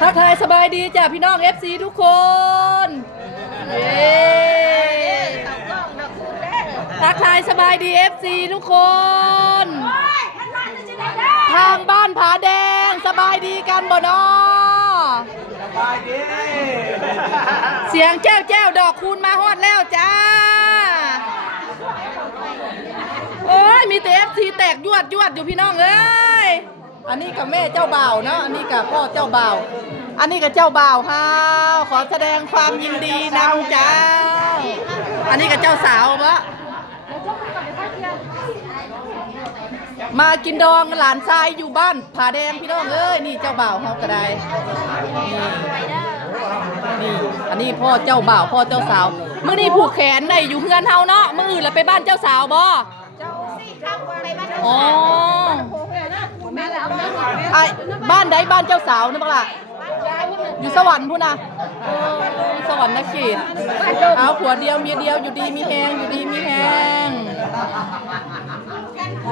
ทักทายสบายดีจ้ะพี่น้อง FC ทุกคนเย้ทักทายสบายดี FC ทุกคนทางบ้านผาแดงสบายดีกันบ่นอสบายดีเสียงแจ้วแจ้วดอกคูณมาฮอดแล้วจ้าโอ้ยมีแต่ FC แตกยวดอยู่พี่น้องเอ้ยอันนี้กับแม่เจ้าบ่าวเนาะอันนี้กับพ่อเจ้าบ่าวอันนี้กับเจ้าบ่าวฮาวขอแสดงความยินดีนำจ้าอันนี้กับเจ้าสาวปะมากินดองหลานชายอยู่บ้านผาแดงพี่น้องเอ้ยนี่เจ้าบ่าวเขาก็ได้นี่อันนี้พ่อเจ้าบ่าวพ่อเจ้าสาวเมื่อนี้ผูกแขนได้อยู่เฮือนเฮาเนาะมื่ออื่นแล้วไปบ้านเจ้าสาวบ่อ๋อไอ้บ้านใดบ้านเจ้าสาวนี่บ้างล่ะอยู่สวรรค์พูดนะสวรรค์นะขีดเอาผัวเดียวเมียเดียวอยู่ดีมีแหงอยู่ดีมีแหง